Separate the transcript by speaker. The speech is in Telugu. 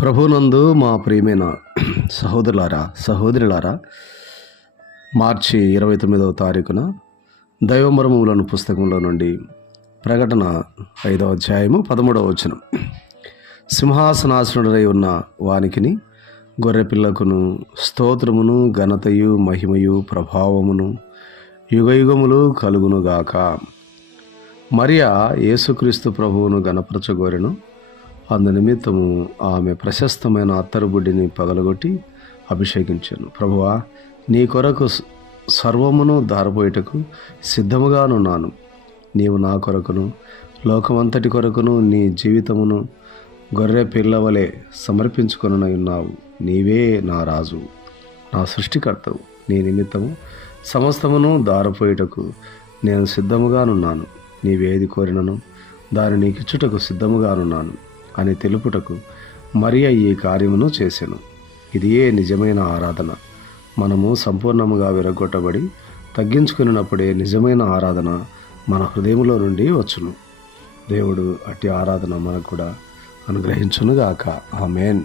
Speaker 1: ప్రభునందు మా ప్రియమైన సహోదరులారా సహోదరులారా మార్చి ఇరవై తొమ్మిదవ తారీఖున దైవమరములను పుస్తకంలో నుండి ప్రకటన ఐదవ అధ్యాయము పదమూడవ వచనం. సింహాసనాసనుడై ఉన్న వానికిని గొర్రెపిల్లకును స్తోత్రమును ఘనతయు మహిమయు ప్రభావమును యుగయుగములు కలుగునుగాక. మరియా యేసుక్రీస్తు ప్రభువును గణపరచగోరెను అందు నిమిత్తము ఆమె ప్రశస్తమైన అత్తరుబుడ్డిని పగలగొట్టి అభిషేకించాను. ప్రభువా నీ కొరకు సర్వమును దారపోయేటకు సిద్ధముగానున్నాను. నీవు నా కొరకును లోకమంతటి కొరకును నీ జీవితమును గొర్రె పిల్లవలే సమర్పించుకొనై ఉన్నావు నీవే నా రాజు నా సృష్టికర్తవు. నీ నిమిత్తము సమస్తమును దారపోయేటకు నేను సిద్ధముగానున్నాను. నీవేది కోరినను దాని నీకిచ్చుటకు సిద్ధముగానున్నాను. అని తెలుపుటకు మరియ ఈ కార్యమును చేసెను. ఇది ఏ నిజమైన ఆరాధన. మనము సంపూర్ణముగా విరగొట్టబడి తగ్గించుకున్నప్పుడే నిజమైన ఆరాధన మన హృదయంలో నుండి వచ్చును. దేవుడు అట్టి ఆరాధన మనకు కూడా అనుగ్రహించునుగాక. ఆమెన్.